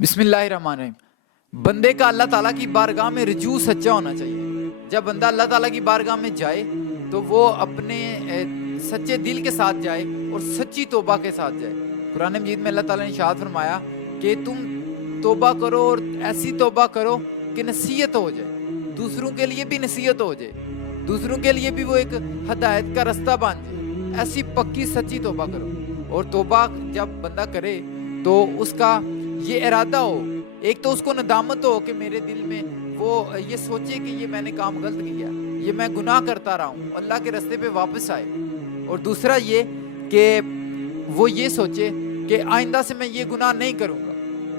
बिस्मिल्लाहिर्रहमानिर्रहीम। बंदे का अल्लाह ताला की बारगाह में रुजू सच्चा होना चाहिए। जब बंदा अल्लाह ताला की बारगाह में जाए तो वो अपने सच्चे दिल के साथ जाए और सच्ची तौबा के साथ जाए। कुरान मजीद में अल्लाह ताला ने इरशाद फरमाया कि तुम तौबा करो और ऐसी तौबा करो कि नसीहत हो जाए, दूसरों के लिए भी नसीहत हो जाए, दूसरों के लिए भी वो एक हदायत का रास्ता बन जाए। ऐसी पक्की सच्ची तौबा करो। और तौबा जब बंदा करे तो उसका ये इरादा हो, एक तो उसको नदामत हो कि मेरे दिल में वो ये सोचे कि ये मैंने काम गलत किया, ये मैं गुनाह करता रहा हूँ, अल्लाह के रास्ते पे वापस आए। और दूसरा ये कि वो ये सोचे कि आइंदा से मैं ये गुनाह नहीं करूँगा,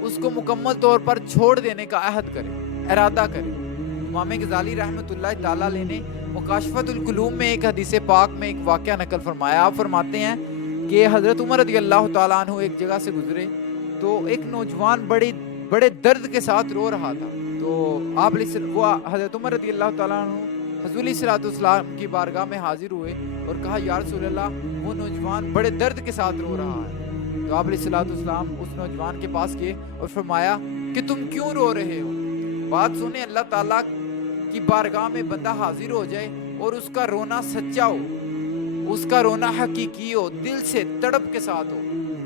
उसको मुकम्मल तौर पर छोड़ देने का अहद करे, इरादा करे। इमाम गज़ाली रहमतुल्लाह ताला अलैह ने मुकाशफतुल कुलूम में एक हदीस पाक में एक वाक़या नकल फरमाया। आप फरमाते हैं कि हज़रत उमर रज़ियल्लाहु ताला अन्हु एक जगह से गुजरे तो एक नौजवान बड़े दर्द के साथ रो रहा था। तो आप वो हज़रत उमर रज़ियल्लाहु ताला अन्हु हुज़ूर सल्लल्लाहु अलैहि वसल्लम की बारगाह में हाजिर हुए और कहा, या रसूल अल्लाह, वो नौजवान बड़े दर्द के साथ रो रहा है। तो आप सल्लल्लाहु अलैहि वसल्लम उस नौजवान के पास गए और फरमाया कि तुम क्यों रो रहे हो। बात सुने, अल्लाह ताला की बारगाह में बंदा हाजिर हो जाए और उसका रोना सच्चा हो, उसका रोना हकीकी हो, दिल से तड़प के साथ हो,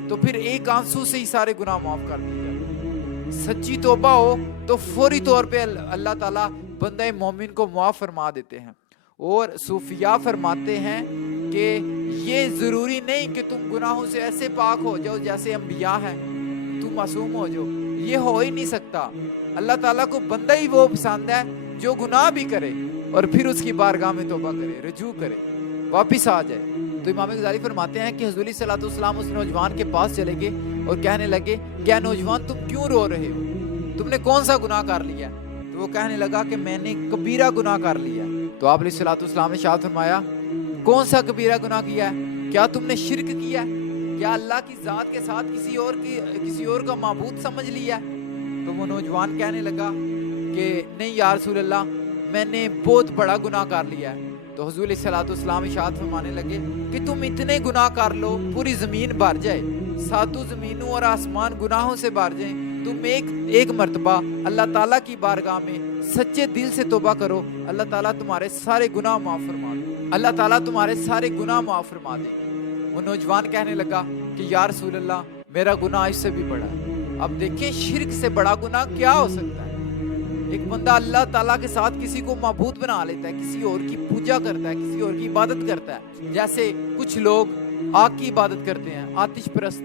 तो फिर एक आंसू से ही सारे गुनाह माफ कर दिए जाते। सच्ची तौबा हो तो फौरी तौर पे अल्लाह ताला बंदे मोमिन को माफ फरमा देते हैं। और सूफिया फरमाते हैं कि ये जरूरी नहीं कि तुम गुनाहों से ऐसे पाक हो जाओ जैसे अंबिया हैं, तुम मासूम हो जाओ, ये हो ही नहीं सकता। अल्लाह ताला को बंदा ही वो पसंद है जो गुनाह भी करे और फिर उसकी बारगाह में तौबा करे, रुजू करे, वापिस आ जाए। तो इमाम गज़ाली फरमाते हैं कि हुज़ूर सल्लल्लाहु अलैहि वसल्लम उस नौजवान के पास चले गए और कहने लगे, क्या नौजवान तुम क्यों रो रहे हो, तुमने कौन सा गुनाह कर लिया। तो वो कहने लगा कि मैंने कबीरा गुनाह कर लिया। तो आप सल्लल्लाहु अलैहि वसल्लम ने इरशाद फरमाया, कौन सा कबीरा गुनाह किया है, क्या तुमने शिर्क किया है, क्या अल्लाह की ज़ात के साथ किसी और का माबूद समझ लिया है। तो वो नौजवान कहने लगा कि नहीं या रसूल अल्लाह, मैंने बहुत बड़ा गुनाह कर लिया है। तो हुज़ूर सल्लल्लाहु अलैहि वसल्लम इरशाद फरमाने लगे कि तुम इतने गुनाह कर लो पूरी ज़मीन भर जाए, सातों ज़मीनों और आसमान गुनाहों से भर जाए, तुम एक मर्तबा अल्लाह ताला की बारगाह में सच्चे दिल से तौबा करो, अल्लाह ताला तुम्हारे सारे गुनाह माफ़ फरमा दे, अल्लाह ताला तुम्हारे सारे गुनाह माफ़ फरमा देंगे। वो नौजवान कहने लगा कि या रसूल अल्लाह, मेरा गुनाह इससे भी बड़ा है। अब देखें, शिर्क से बड़ा गुनाह क्या हो सकता है। एक बंदा अल्लाह ताला के साथ किसी को माबूद बना लेता है, किसी और की पूजा करता है, किसी और की इबादत करता है। जैसे कुछ लोग आग की इबादत करते हैं, आतिश परस्त,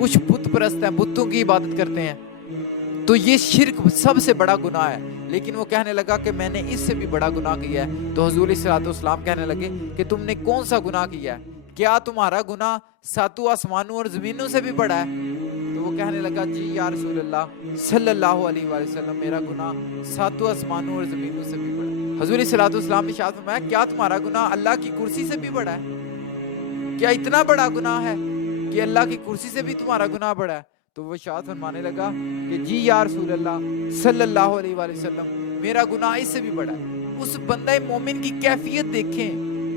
कुछ बुत परस्त हैं, बुतों की इबादत करते हैं। तो ये शिर्क सबसे बड़ा गुनाह है। लेकिन वो कहने लगा कि मैंने इससे भी बड़ा गुनाह किया है। तो हुज़ूर सल्लल्लाहु अलैहि वसल्लम कहने लगे कि तुमने कौन सा गुनाह किया है, क्या तुम्हारा गुनाह सातों आसमानों और ज़मीनों से भी बड़ा है। तो वो कहने लगा, जी या रसूल अल्लाह सल्लल्लाहु अलैहि वसल्लम, मेरा गुनाह सातों आसमानों और ज़मीनों से भी बड़ा है। हुज़ूर सल्लल्लाहु अलैहि वसल्लम ने इरशाद फरमाया, क्या तुम्हारा गुनाह अल्लाह की कुर्सी से भी बड़ा है, क्या इतना बड़ा गुनाह है कि अल्लाह की कुर्सी से भी तुम्हारा गुनाह बड़ा है। तो वो इरशाद फरमाने लगा कि जी या रसूल अल्लाह सल्लल्लाहु अलैहि वसल्लम, मेरा गुनाह इससे भी बड़ा है। उस बंदे मोमिन की कैफियत देखें,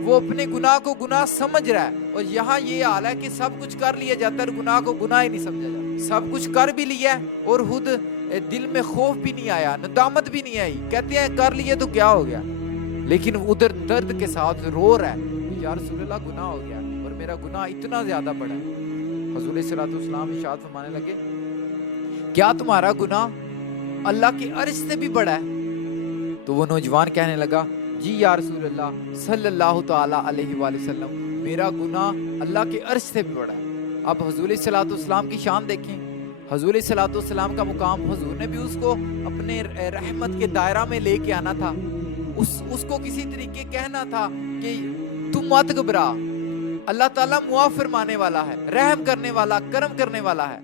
वो अपने गुनाह को गुनाह समझ रहा है। और यहाँ ये हाल है कि सब कुछ कर लिया जाता है, गुनाह को गुनाह ही नहीं समझा जाता। सब कुछ कर भी लिया और खुद दिल में खौफ भी नहीं आया, नदामत भी नहीं आई, कहते हैं कर लिए तो क्या हो गया, लेकिन उधर दर्द के साथ रो रहा है, या रसूल अल्लाह गुनाह हो गया और मेरा गुनाह इतना ज्यादा बड़ा है। हुज़ूर सल्लल्लाहु अलैहि वसल्लम इरशाद फरमाने लगे, क्या तुम्हारा गुनाह अल्लाह के अर्श से भी बड़ा है। तो वो नौजवान कहने लगा, जी या रसूल अल्लाह सल्लल्लाहु ताला अलैहि वसल्लम, मेरा गुनाह अल्लाह के अर्श से भी बड़ा है। अब हुज़ूर सल्लल्लाहु अलैहि वसल्लम की शान देखें, हुज़ूर सल्लल्लाहु अलैहि वसल्लम का मुकाम, हुज़ूर ने भी उसको अपने रहमत के दायरा में लेके आना था। उसको किसी तरीके कहना था कि तुम मत घबरा, अल्लाह ताला मुआफ़ फरमाने वाला है, रहम करने वाला, करम करने वाला है।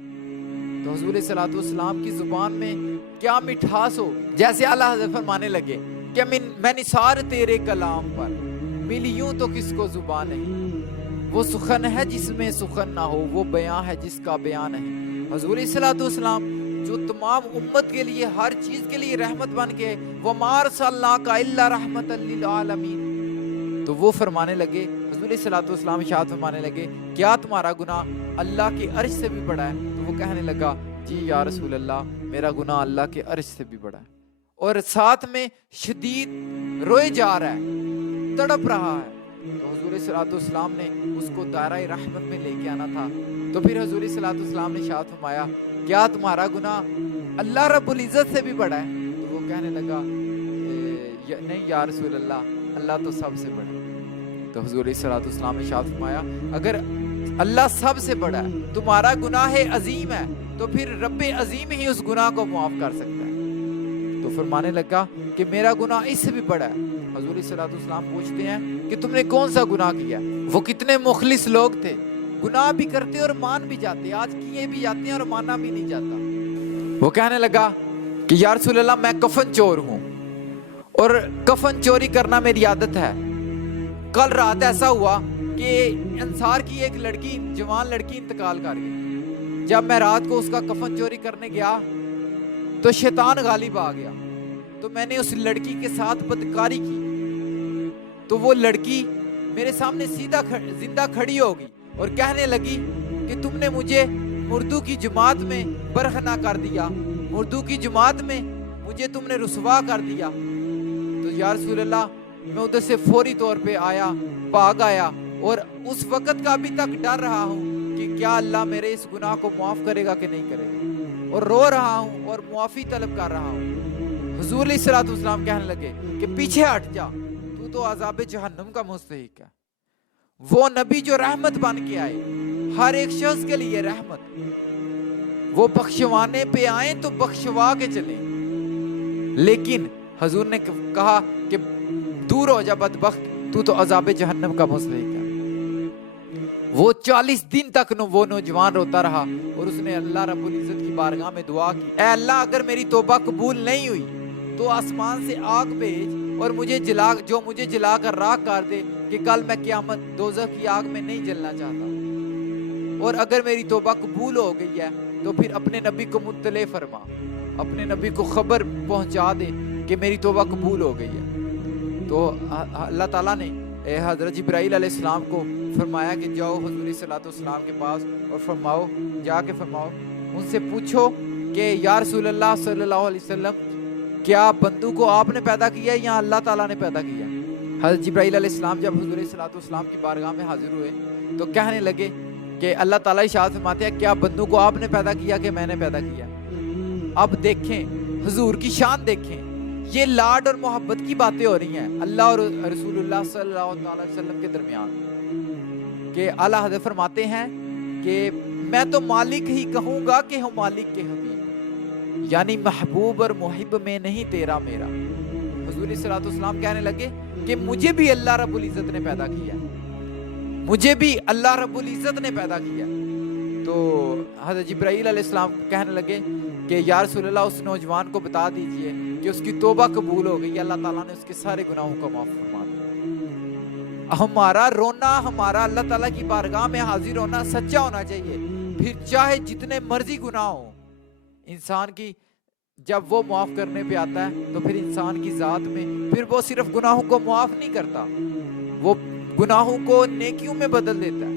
तो हुज़ूर सल्लल्लाहु अलैहि वसल्लम की जुबान में क्या मिठास हो, जैसे अल्लाह हज़रत फरमाने लगे कि मैं निसार तेरे कलाम पर, मिली यूं तो किसको जुबान नहीं, वो सुखन है जिसमें सुखन ना हो, वो बयां है जिसका बयान नहीं। हुज़ूर सल्लल्लाहु अलैहि वसल्लम जो तमाम उम्मत के लिए, हर चीज के लिए रहमत बन के, वमा अरसलनाका इल्ला रहमतल लिल आलमीन, तो वो फरमाने लगे, हुज़ूर सल्लल्लाहु अलैहि वसल्लम इरशाद फरमाने लगे, क्या तुम्हारा गुनाह अल्लाह के अर्श से भी बड़ा है। तो वो कहने लगा, جی یا رسول اللہ میرا گناہ اللہ کے عرش سے بھی بڑا ہے، اور ساتھ میں شدید روئے جا رہا ہے، تڑپ رہا ہے۔ تو حضور صلی اللہ علیہ وسلم نے اس کو دائرہ رحمت میں لے کے آنا تھا، تو پھر حضور صلی اللہ علیہ وسلم نے ارشاد فرمایا کیا تمہارا گناہ اللہ رب العزت سے بھی بڑا ہے؟ تو وہ کہنے لگا نہیں یا رسول اللہ تو سب سے بڑا ہے۔ تو حضور صلی اللہ علیہ وسلم نے ارشاد فرمایا اگر اللہ سب سے بڑا ہے، تمہارا گناہ عظیم ہے، تو پھر رب عظیم ہی اس گناہ کو معاف کر سکتا ہے۔ تو فرمانے لگا کہ میرا گناہ اس سے بھی بڑا ہے۔ حضور صلی اللہ علیہ وسلم پوچھتے ہیں کہ تم نے کون سا گناہ کیا؟ وہ کتنے مخلص لوگ تھے، گناہ بھی کرتے اور مان بھی جاتے، آج کیے بھی جاتے ہیں اور مانا بھی نہیں جاتا۔ وہ کہنے لگا کہ یا رسول اللہ میں کفن چور ہوں اور کفن چوری کرنا میری عادت ہے۔ کل رات ایسا ہوا کہ انصار کی ایک لڑکی، جوان لڑکی انتقال کر گئی۔ جب میں رات کو اس کا کفن چوری کرنے گیا تو شیطان غالب آ گیا، تو میں نے اس لڑکی کے ساتھ بدکاری کی، تو وہ لڑکی میرے سامنے سیدھا زندہ کھڑی ہوگی اور کہنے لگی کہ تم نے مجھے مردوں کی جماعت میں برہنہ کر دیا، مردوں کی جماعت میں مجھے تم نے رسوا کر دیا۔ تو یا رسول اللہ میں ادھر سے فوری طور پہ آیا، بھاگ آیا، اور اس وقت کا ابھی تک ڈر رہا ہوں کہ کیا اللہ میرے اس گناہ کو معاف کرے گا کہ نہیں کرے گا، اور رو رہا ہوں اور معافی طلب کر رہا ہوں۔ حضور علیہ الصلوۃ والسلام کہنے لگے کہ پیچھے ہٹ جا، تو عذاب جہنم کا مستحق ہے۔ وہ نبی جو رحمت بن کے آئے، ہر ایک شخص کے لیے رحمت، وہ بخشوانے پہ آئیں تو بخشوا کے چلیں، لیکن حضور نے کہا کہ دور ہو جا بدبخت، تو عذاب جہنم کا مستحق ہے۔ وہ 40 دن تک وہ نوجوان روتا رہا اور اس نے اللہ رب العزت کی بارگاہ میں دعا کی، اے اللہ اگر میری توبہ قبول نہیں ہوئی تو آسمان سے آگ بھیج اور مجھے جلا کر راکھ کر دے کہ کل میں قیامت دوزخ کی آگ میں نہیں جلنا چاہتا، اور اگر میری توبہ قبول ہو گئی ہے تو پھر اپنے نبی کو مطلع فرما، اپنے نبی کو خبر پہنچا دے کہ میری توبہ قبول ہو گئی ہے۔ تو اللہ تعالیٰ نے حضرت جبرائیل علیہ السلام کو فرمایا کہ جاؤ حضور صلی اللہ علیہ وسلم کے پاس اور فرماؤ، جا کے فرماؤ، ان سے پوچھو کہ یا رسول اللہ صلی اللہ علیہ وسلم کیا بندوں کو آپ نے پیدا کیا یا اللہ تعالیٰ نے پیدا کیا؟ حضرت جبرائیل علیہ السلام جب حضور صلی اللہ علیہ وسلم کی بارگاہ میں حاضر ہوئے تو کہنے لگے کہ اللہ تعالیٰ ارشاد فرماتے ہیں کیا بندوں کو آپ نے پیدا کیا کہ میں نے پیدا کیا؟ اب دیکھیں حضور کی شان دیکھیں، یہ لاڈ اور محبت کی باتیں ہو رہی ہیں اللہ اور رسول اللہ صلی اللہ علیہ وسلم کے درمیان، کہ اعلیٰ حضرت فرماتے ہیں کہ میں تو مالک ہی کہوں گا کہ ہوں مالک کے حبیب، یعنی محبوب اور محب میں نہیں تیرا میرا۔ حضور صلی اللہ علیہ وسلم کہنے لگے کہ مجھے بھی اللہ رب العزت نے پیدا کیا، مجھے بھی اللہ رب العزت نے پیدا کیا۔ تو حضرت جبرائیل علیہ السلام کہنے لگے کہ یا رسول اللہ اس نوجوان کو بتا دیجئے کہ اس کی توبہ قبول ہو گئی، اللہ تعالیٰ نے اس کے سارے گناہوں کو معاف فرما دیا۔ ہمارا رونا، ہمارا اللہ تعالیٰ کی بارگاہ میں حاضر ہونا سچا ہونا چاہیے، پھر چاہے جتنے مرضی گناہ ہوں، انسان کی جب وہ معاف کرنے پہ آتا ہے تو پھر انسان کی ذات میں پھر وہ صرف گناہوں کو معاف نہیں کرتا، وہ گناہوں کو نیکیوں میں بدل دیتا ہے۔